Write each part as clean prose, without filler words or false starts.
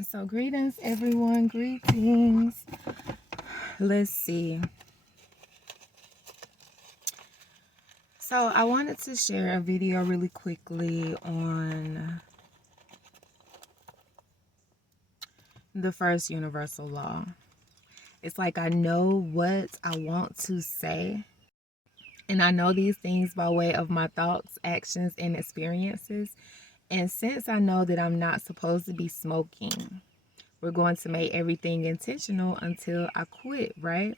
So, greetings, everyone. Greetings. Let's see. So, I wanted to share a video really quickly on the first universal law. It's like I know what I want to say, and I know these things by way of my thoughts, actions, and experiences. And since I know that I'm not supposed to be smoking, we're going to make everything intentional until I quit, right?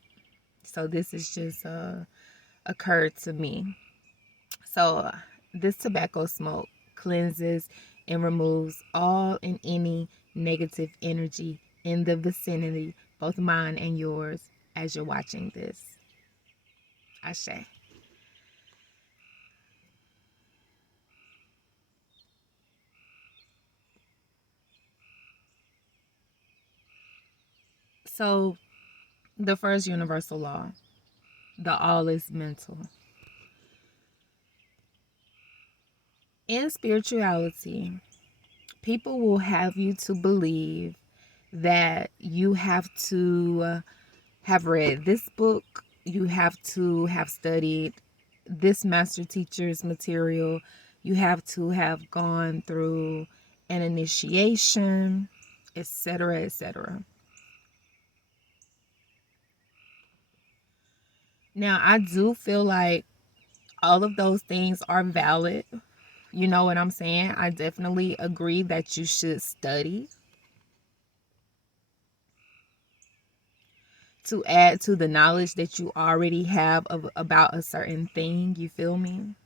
So, this is just occurred to me. So, this tobacco smoke cleanses and removes all and any negative energy in the vicinity, both mine and yours, as you're watching this. Ashe. So, the first universal law, the all is mental. In spirituality, people will have you to believe that you have to have read this book, you have to have studied this master teacher's material, you have to have gone through an initiation, etc., etc. Now, I do feel like all of those things are valid. You know what I'm saying? I definitely agree that you should study to add to the knowledge that you already have about a certain thing. You feel me?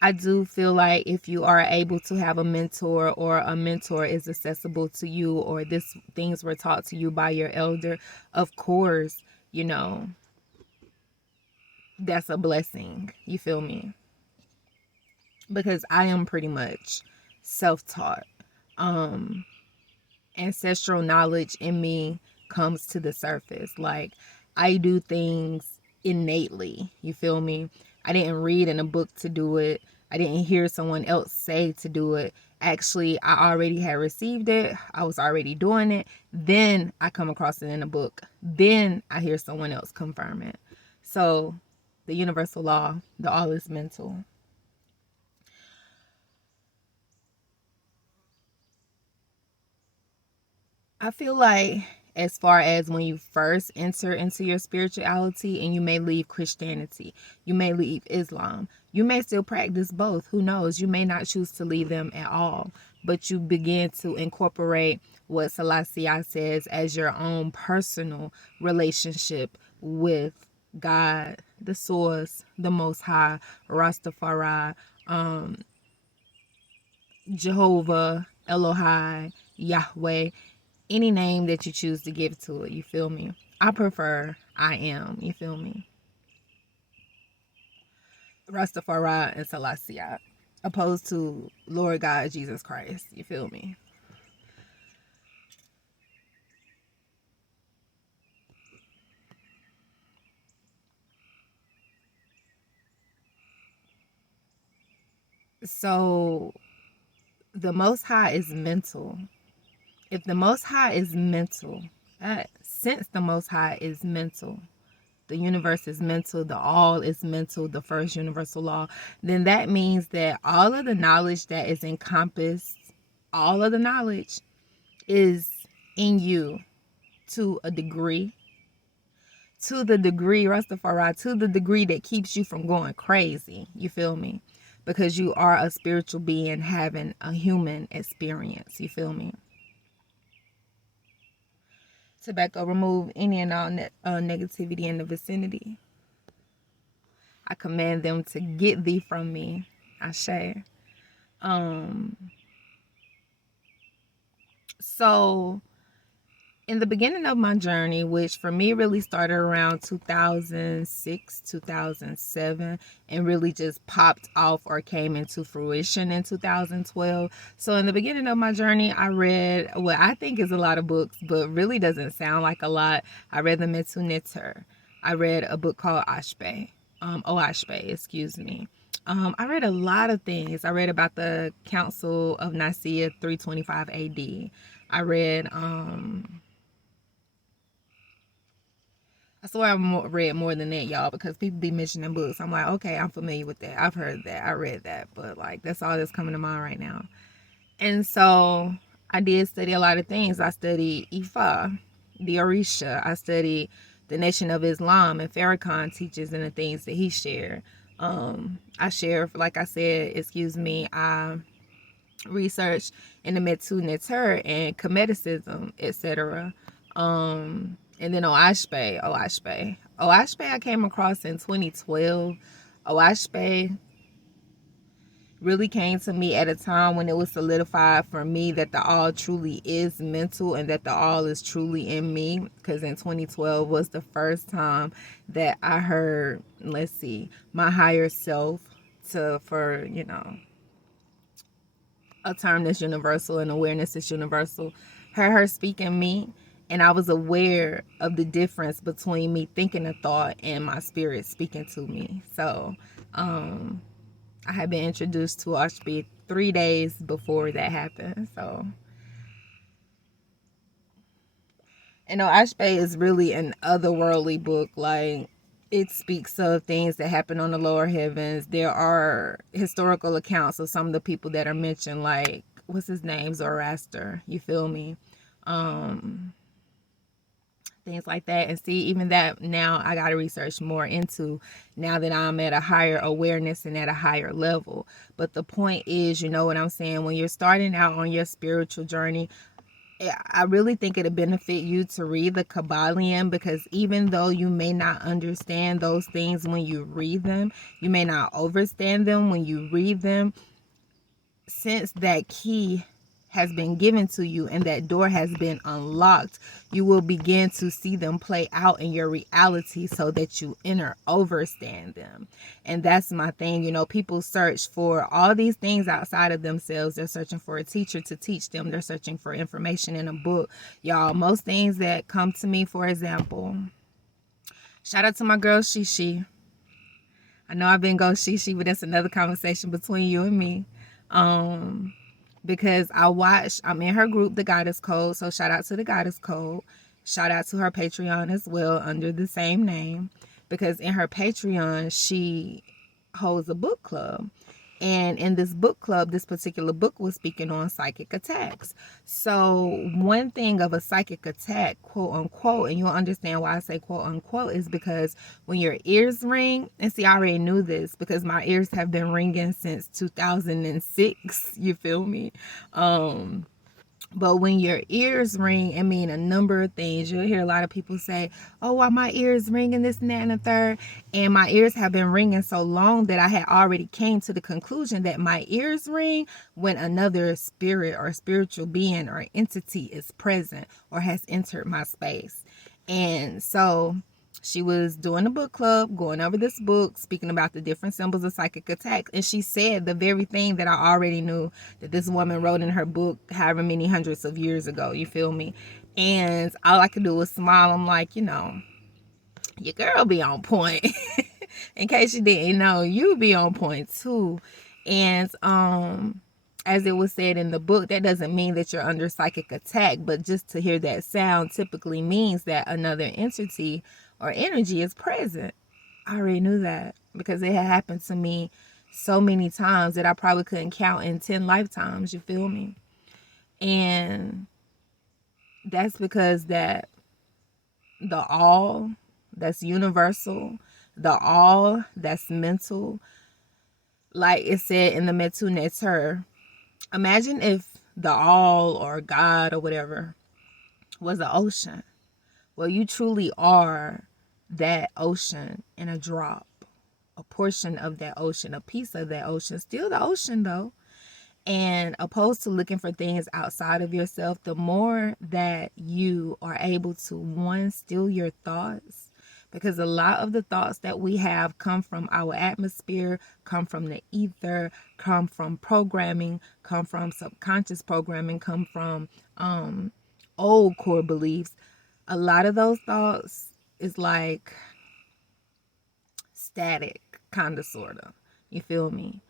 I do feel like if you are able to have a mentor, or a mentor is accessible to you, or this things were taught to you by your elder, of course, you know, that's a blessing. You feel me? Because I am pretty much self-taught. Um Ancestral knowledge in me comes to the surface. Like, I do things innately. You feel me? I didn't read in a book to do it. I didn't hear someone else say to do it. Actually, I already had received it. I was already doing it. Then I come across it in a book. Then I hear someone else confirm it. So, the universal law, the all is mental. I feel like, as far as when you first enter into your spirituality, and you may leave Christianity, you may leave Islam, you may still practice both. Who knows? You may not choose to leave them at all, but you begin to incorporate what Selassie says as your own personal relationship with God, the Source, the Most High, Rastafari, Jehovah, Elohai, Yahweh, any name that you choose to give to it. You feel me? I prefer I am. You feel me? Rastafari and Selassie, opposed to Lord God Jesus Christ. You feel me? So the Most High is mental. If the Most High is mental, since the Most High is mental, the universe is mental, the all is mental, the first universal law, then that means that all of the knowledge that is encompassed, all of the knowledge is in you to a degree, to the degree, Rastafari, to the degree that keeps you from going crazy. You feel me? Because you are a spiritual being having a human experience. You feel me? Tobacco remove any and all negativity in the vicinity. I command them to get thee from me. Ashe. Um, so in the beginning of my journey, which for me really started around 2006, 2007, and really just popped off or came into fruition in 2012. So in the beginning of my journey, I read what I think is a lot of books, but really doesn't sound like a lot. I read the Metu Neter. I read a book called Ashbe. Ashbe, excuse me. I read a lot of things. I read about the Council of Nicaea 325 AD. I read, I swear I read more than that, y'all, because people be mentioning books. I'm like, okay, I'm familiar with that. I've heard that. I read that. But, like, that's all that's coming to mind right now. And so I did study a lot of things. I studied Ifa, the Orisha. I studied the Nation of Islam and Farrakhan teaches and the things that he shared. I share, like I said, I research in the Metu Neter and Comedicism, etc. And then Oashpe I came across in 2012. Oashpe really came to me at a time when it was solidified for me that the all truly is mental and that the all is truly in me, because in 2012 was the first time that I heard, let's see, my higher self, for a term that's universal and awareness is universal, heard her speaking me, and I was aware of the difference between me thinking a thought and my spirit speaking to me. So I had been introduced to Ashby 3 days before that happened. So, Ashby is really an otherworldly book. Like, it speaks of things that happen on the lower heavens. There are historical accounts of some of the people that are mentioned, like, what's his name? Zoroaster. You feel me? Things like that. And see, even that now I got to research more into, now that I'm at a higher awareness and at a higher level. But the point is, you know what I'm saying, when you're starting out on your spiritual journey, I really think it'll benefit you to read the Kabbalion, because even though you may not understand those things when you read them, you may not understand them when you read them, since that key has been given to you and that door has been unlocked, you will begin to see them play out in your reality so that you overstand them. And that's my thing. People search for all these things outside of themselves. They're searching for a teacher to teach them. They're searching for information in a book. Y'all, most things that come to me, for example, shout out to my girl Shishi. I know I've been going Shishi, but that's another conversation between you and me. Because I'm in her group, the Goddess Code. So shout out to the Goddess Code. Shout out to her Patreon as well, under the same name. Because in her Patreon, she holds a book club. And in this book club, this particular book was speaking on psychic attacks. So one thing of a psychic attack, quote unquote, and you'll understand why I say quote unquote, is because when your ears ring, and see, I already knew this because my ears have been ringing since 2006. You feel me? But when your ears ring, it mean a number of things. You'll hear a lot of people say, oh, why my ears ringing, this and that and the third. And my ears have been ringing so long that I had already came to the conclusion that my ears ring when another spirit or spiritual being or entity is present or has entered my space. And so she was doing a book club, going over this book, speaking about the different symbols of psychic attacks. And she said the very thing that I already knew that this woman wrote in her book however many hundreds of years ago. You feel me? And all I could do was smile. I'm like, your girl be on point. In case you didn't know, you be on point too. And as it was said in the book, that doesn't mean that you're under psychic attack, but just to hear that sound typically means that another entity or energy is present. I already knew that because it had happened to me so many times that I probably couldn't count in 10 lifetimes. You feel me? And that's because that the all that's universal, the all that's mental, like it said in the Metu Neter, imagine if the all or God or whatever was the ocean. Well, you truly are that ocean in a drop, a portion of that ocean, a piece of that ocean, still the ocean though. And opposed to looking for things outside of yourself, the more that you are able to, one, still your thoughts, because a lot of the thoughts that we have come from our atmosphere, come from the ether, come from programming, come from subconscious programming, come from old core beliefs. A lot of those thoughts is like static, kind of, sort of. You feel me?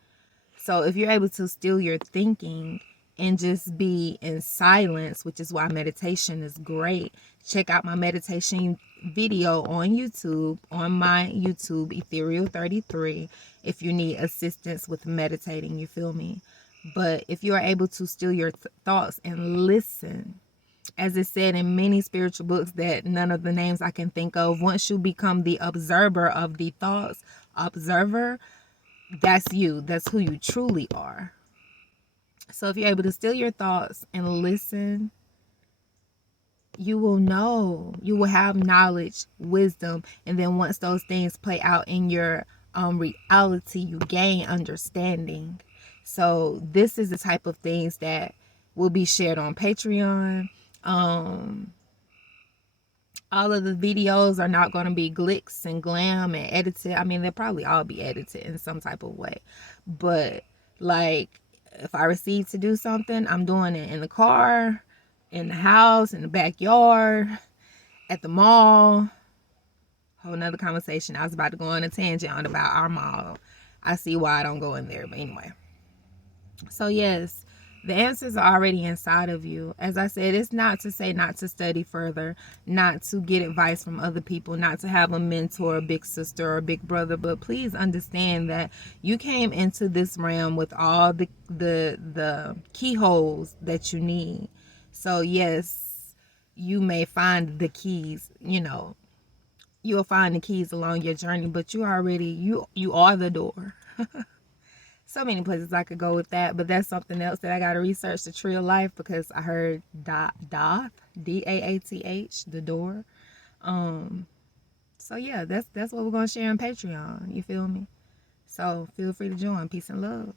So if you're able to still your thinking and just be in silence, which is why meditation is great. Check out my meditation video on YouTube, on my YouTube, EtherReal 33, if you need assistance with meditating, you feel me? But if you are able to still your thoughts and listen, as it said in many spiritual books that none of the names I can think of, once you become the observer of the thoughts, observer, that's you. That's who you truly are. So if you're able to still your thoughts and listen, you will know. You will have knowledge, wisdom, and then once those things play out in your reality, you gain understanding. So this is the type of things that will be shared on Patreon. All of the videos are not going to be glitz and glam and edited. I mean, they'll probably all be edited in some type of way. But, like, if I receive to do something, I'm doing it in the car, in the house, in the backyard, at the mall. Whole nother conversation. I was about to go on a tangent on about our mall. I see why I don't go in there. But anyway. So, yes, the answers are already inside of you. As I said, it's not to say not to study further, not to get advice from other people, not to have a mentor, a big sister, or a big brother, but please understand that you came into this realm with all the keyholes that you need. So, yes, you may find the keys, you'll find the keys along your journey, but you are the door. So many places I could go with that, but that's something else that I got to research, the tree of life, because I heard Doth, Daath, the door. So yeah, that's what we're gonna share on Patreon. You feel me? So feel free to join. Peace and love.